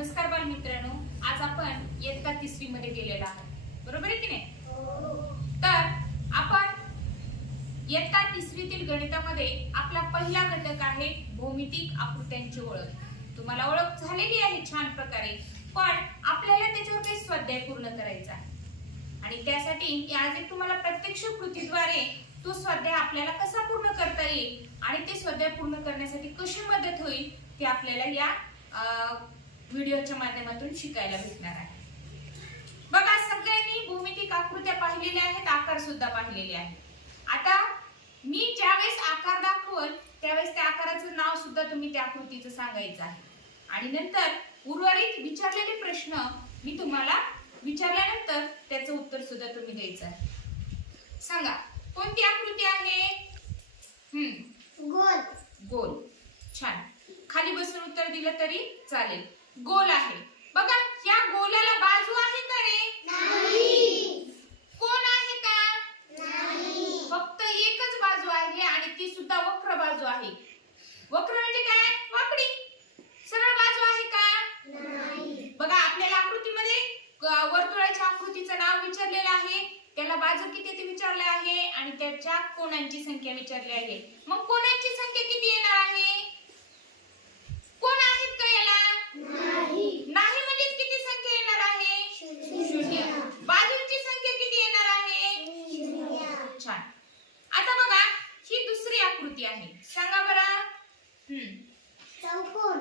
नमस्कार बालमित्रांनो आज आपण इयत्ता तिसरी मध्ये गेलेलो आहोत. बरोबर आहे की नाही? तर आपण इयत्ता तिसरीतील गणितामध्ये आपला पहिला घटक आहे भौमितिक आकृत्यांची ओळख. तुम्हाला ओळख झालेली आहे छान प्रकारे पण आपल्याला त्याच्यावर काही स्वाध्याय पूर्ण करायचा आहे. आणि त्यासाठी आज एक तुम्हाला प्रत्यक्ष कृतीद्वारे तो स्वाध्याय आपल्याला कसा पूर्ण करता येईल आणि ते स्वाध्याय पूर्ण करण्यासाठी कशी मदत होईल ते आपल्याला या व्हिडिओच्या माध्यमातून शिकायला भेटणार आहे. बघा सगळ्यांनी भूमितिक आकृत्या पाहिलेल्या आहेत आकार सुद्धा पाहिलेले आहेत. आता मी ज्यावेळेस आकार दाखवल त्यावेळेस त्या आकाराचं नाव सुद्धा तुम्ही त्या आकृतीचं सांगायचं आहे. आणि नंतर उर्वरित विचारलेले प्रश्न मी तुम्हाला विचारल्यानंतर त्याचं उत्तर सुद्धा तुम्ही द्यायचं आहे. सांगा कोणती आकृती आहे? हम्म. गोल. गोल. छान. खाली बसून उत्तर दिलं तरी चालेल. गोल आहे. बघा या गोलाला बाजू आहे का रे? नाही. कोण आहे का? नाही. फक्त एकच बाजू आहे आणि ती सुद्धा वक्र बाजू आहे. वक्र म्हणजे काय? वाकडी. सरळ बाजू आहे का? नाही. बघा आपल्याला आकृतीमध्ये वर्तुळाच्या आकृतीचं नाव विचारलेलं आहे. त्याला बाजू किती ते विचारले आहे आणि त्याच्या कोणांची संख्या विचारली आहे? मग कोणांची संख्या किती येणार आहे कोण आहेत का याला नाही नाही म्हणजेच किती संख्या येणार आहे शून्य बाजूंची संख्या किती येणार आहे छान आता बघा ही दुसरी आकृती आहे सांगा बरं हम्म चौकोन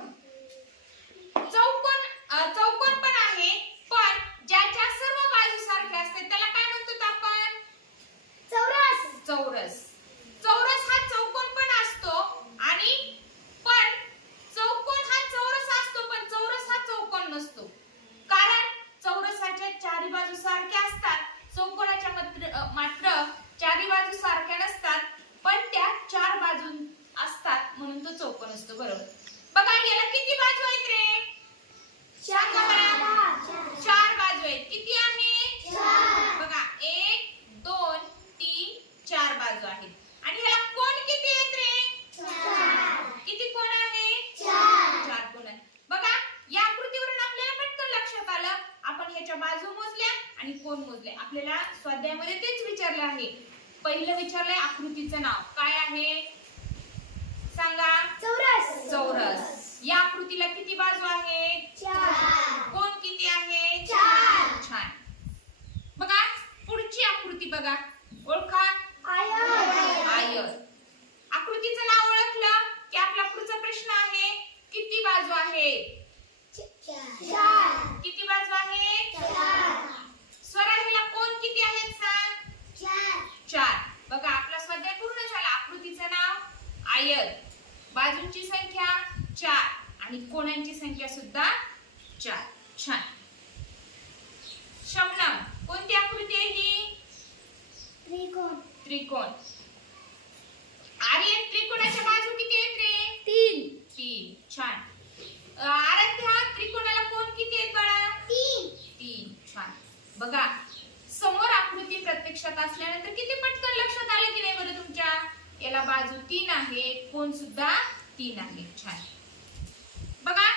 चौकोन अ, चौकोन पण आहे पण ज्याच्या सर्व बाजू सारख्या असतात त्याला काय म्हणतो आपण चौरस चौरस चौरस हा चौकोन पण असतो आणि पण चौकोन हा चौरस असतो पण चौरस हा चौकोन नसतो कारण चौरसाच्या चारी बाजू सारख्या असतात चौकोनाच्या मात्र अ, मात्र चारी बाजू सारख्या नसतात पण त्या चार बाजू असतात म्हणून तो चौकोन असतो बरोबर बघा याला किती बाजू आहेत रे सांगा बरं. चार बाजू आहेत किती आहे चार. बघा एक दोन तीन चार बाजू आहेत आणि ह्याला कोण किती आहेत रे किती कोण आहे चार कोण आहेत बघा या आकृतीवरून आपल्याला पटकन लक्षात आलं आपण ह्याच्या बाजू मोजल्या आणि कोण मोजले आपल्याला स्वाध्यायामध्ये तेच विचारलं आहे. पहिलं विचारलंय आकृतीचं नाव. काय आहे? सांगा. चौरस या आकृतीला किती बाजू आहे चार कोण किती आहे चार. छान बघा पुढची आकृती बघा ओळखा आयत आयत आकृतीचं नाव ओळखलं की आपला पुढचा प्रश्न आहे किती बाजू आहे चार किती बाजू आहे चार स्वराहीला कोण किती आहेत सांग चार चार बघा आपला स्वाध्याय पूर्ण झाला आकृतीचं आयत. बाजूंची संख्या चार आणि कोणांची संख्या सुद्धा चार. छान. शबनम कोणती आकृती आहे ही? त्रिकोण. त्रिकोण आर्यन त्रिकोणाच्या बाजू किती आहेत रे तीन तीन छान अ, आराध्या त्रिकोणाला कोण किती आहेत बाळा तीन तीन छान बघा समोर आकृती प्रत्यक्षात असल्यानंतर किती पटकन लक्षात आलं की नाही बरं तुमच्या याला बाजू तीन आहे कोण सुद्धा तीन आहे. छान. बघा.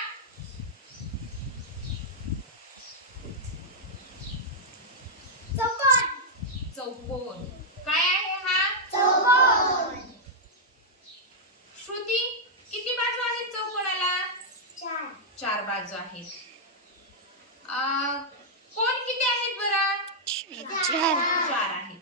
चौकोन. चौकोन. काय आहे हा? चौकोन. श्रुती किती बाजू आहेत चौकोनाला? चार. चार बाजू आहेत अ, कोण किती आहेत बरं चार आहेत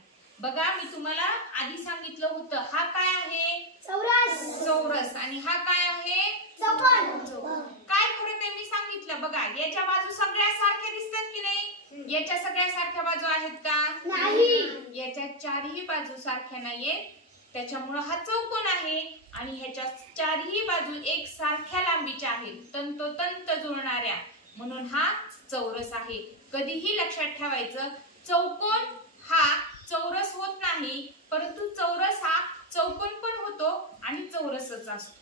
बघा मी तुम्हाला आधी सांगितलं होतं हा काय आहे? चौरस. चौरस. आणि हा काय आहे? चौकोन. काय आहे मी सांगितलं? बघा याच्या बाजू सगळ्या सारख्या दिसतात की नाही? याच्या सगळ्या सारख्या बाजू आहेत का? नाही. याच्या चारही बाजू सारख्या नाहीयेत. त्याच्यामुळं हा चौकोन आहे. आणि ह्याच्या चारही बाजू एक सारख्या लांबीच्या आहेत. तंतोतंत जुळणाऱ्या. म्हणून हा चौरस आहे. कधीही लक्षात ठेवायचं चौकोन नाही परंतु चौरस हा चौकोन पण होतो आणि चौरसच असतो.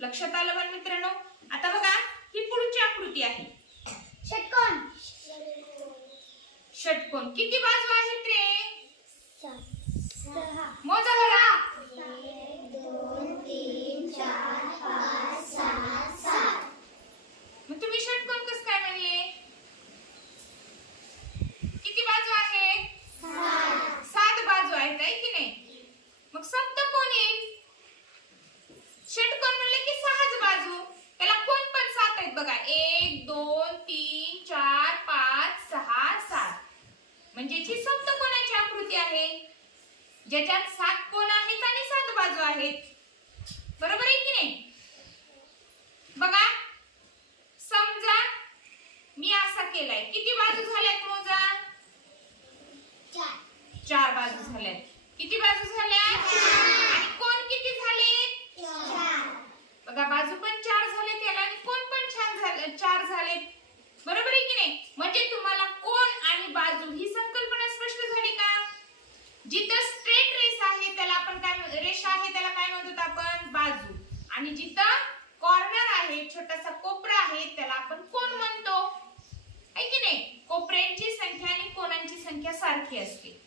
लक्षात आलं पण मित्रांनो? आता बघा ही पुढची आकृती आहे. षटकोन. षटकोन. किती बाजू आहेत रे मोजा बघा दोन तीन चार पाच सहा. म्हणजेची सप्त कोणाची आकृती आहे? ज्याच्यात सात कोण आहेत आणि सात बाजू आहेत. बरोबर आहे की नाही? बघा समजा मी असा केलाय. किती बाजू झाल्यात मोजा? चार बाजू झाल्यात. किती बाजू झाल्या आणि कोण किती झाले? बघा बाजू पण चार झाले त्याला आणि कोण पण छान झाले चार झालेत. आपण कोण म्हणतो? आहे की नाही? कोपऱ्यांची संख्या आणि कोणांची संख्या सारखी असते.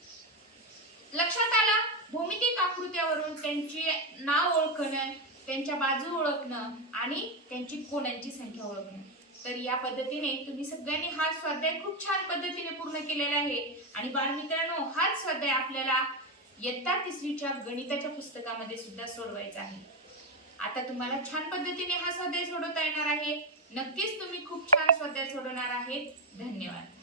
लक्षात आलं? भूमितीक आकृत्यावरून त्यांची नाव ओळखणं त्यांच्या बाजू ओळखणं आणि त्यांची कोणांची संख्या ओळखणं. तर या पद्धतीने तुम्ही सगळ्यांनी हा स्वाध्याय खूप छान पद्धतीने पूर्ण केलेला आहे. आणि बालमित्रांनो हाच स्वाध्याय आपल्याला इयत्ता तिसरीच्या गणिताच्या पुस्तकामध्ये सुद्धा सोडवायचा आहे. आता तुम्हाला छान पद्धतीने हा स्वाध्याय सोडवता येणार आहे. नक्कीच तुम्ही आहेत. धन्यवाद.